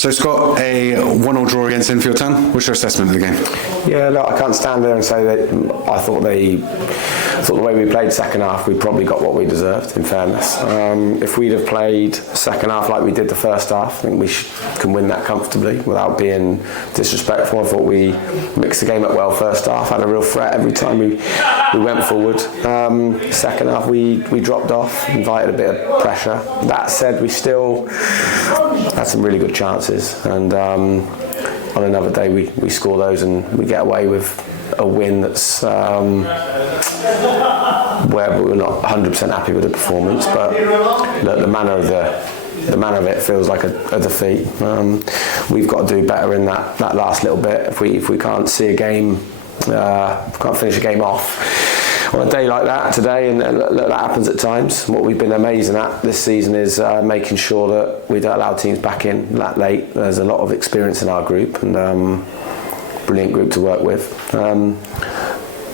So Scott, a 1-1 draw against Enfield Town. What's your assessment of the game? Yeah, look, I can't stand there and say that I thought the way we played second half, we probably got what we deserved, in fairness. If we'd have played second half like we did the first half, I think we can win that comfortably without being disrespectful. I thought we mixed the game up well first half, had a real threat every time we went forward. Second half we dropped off, invited a bit of pressure. That said, we still had some really good chances, and on another day we score those and we get away with a win that's where we're not 100% happy with the performance, but the manner of it feels like a defeat. We've got to do better in that last little bit. If we can't see a game, can't finish a game off on a day like that today, and that happens at times. What we've been amazing at this season is making sure that we don't allow teams back in that late. There's a lot of experience in our group, and brilliant group to work with.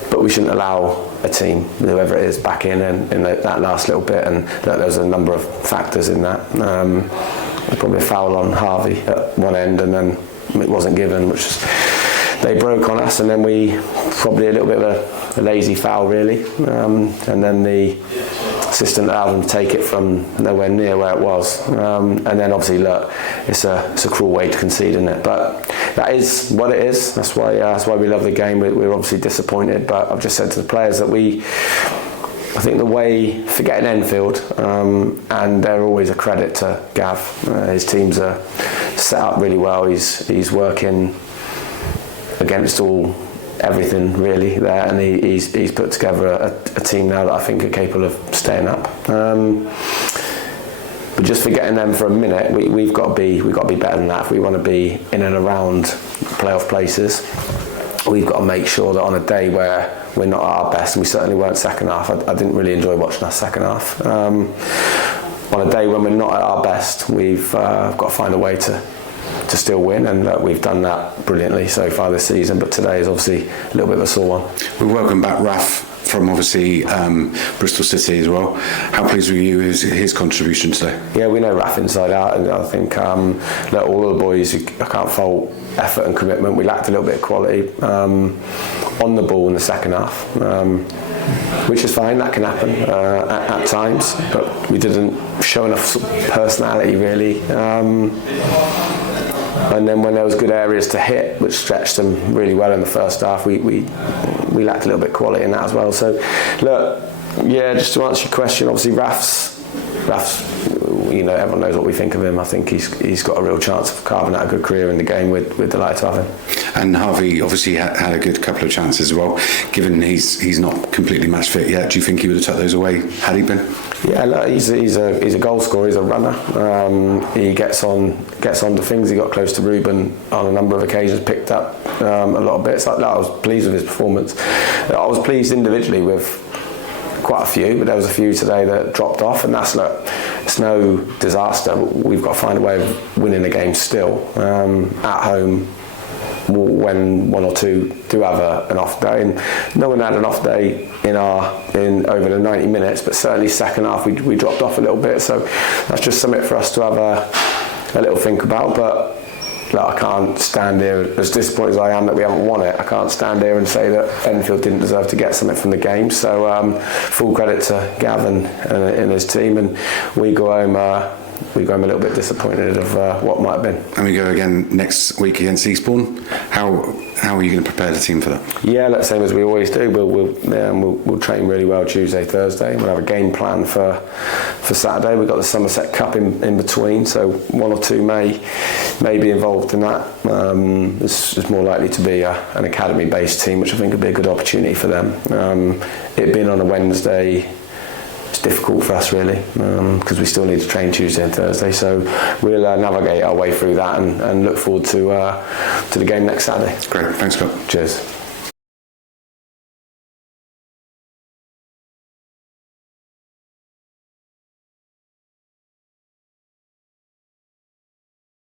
But we shouldn't allow a team, whoever it is, back in that last little bit, and there's a number of factors in that. There's probably a foul on Harvey at one end, and then it wasn't given, which is, they broke on us, and then we probably a little bit of a lazy foul really, and then the assistant allowed them to take it from nowhere near where it was, and then obviously look, it's a cruel way to concede, isn't it? But that is what it is. That's why we love the game. We're obviously disappointed, but I've just said to the players that I think the way, forgetting Enfield, and they're always a credit to Gav. His teams are set up really well. He's working against everything really there, and he's put together a team now that I think are capable of staying up. But just forgetting them for a minute, we've got to be better than that. If we want to be in and around playoff places, we've got to make sure that on a day where we're not at our best, and we certainly weren't second half. I didn't really enjoy watching our second half. On a day when we're not at our best, we've got to find a way to still win, and we've done that brilliantly so far this season, but today is obviously a little bit of a sore one. We welcome back Raf from obviously Bristol City as well. How pleased were you with his contribution today? Yeah, we know Raf inside out, and I think all of the boys, I can't fault effort and commitment. We lacked a little bit of quality on the ball in the second half, which is fine, that can happen at times, but we didn't show enough personality really. And then when there was good areas to hit, which stretched them really well in the first half, we lacked a little bit of quality in that as well. So, look, yeah, just to answer your question, obviously Raf's, everyone knows what we think of him. I think he's got a real chance of carving out a good career in the game. We're delighted to have him. And Harvey obviously had a good couple of chances as well. Given he's not completely match fit yet, do you think he would have tucked those away had he been? Yeah, look, he's a goal scorer. He's a runner. He gets on to things. He got close to Ruben on a number of occasions. Picked up a lot of bits like that. I was pleased with his performance. I was pleased individually with quite a few, but there was a few today that dropped off, and it's no disaster. We've got to find a way of winning the game still at home when one or two do have an off day, and no one had an off day in over the 90 minutes, but certainly second half we dropped off a little bit, so that's just something for us to have a little think about. But I can't stand here, as disappointed as I am that we haven't won it, I can't stand here and say that Enfield didn't deserve to get something from the game. So full credit to Gavin and his team, and we go home a little bit disappointed of what might have been. And we go again next week against Eastbourne. How are you going to prepare the team for that? Yeah, same as we always do. We'll train really well Tuesday, Thursday. We'll have a game plan for Saturday. We've got the Somerset Cup in between, so one or two may be involved in that. It's more likely to be an academy-based team, which I think would be a good opportunity for them. It being on a Wednesday, it's difficult for us really, because we still need to train Tuesday and Thursday, so we'll navigate our way through that and look forward to the game next Saturday. Great, thanks Scott. Cheers.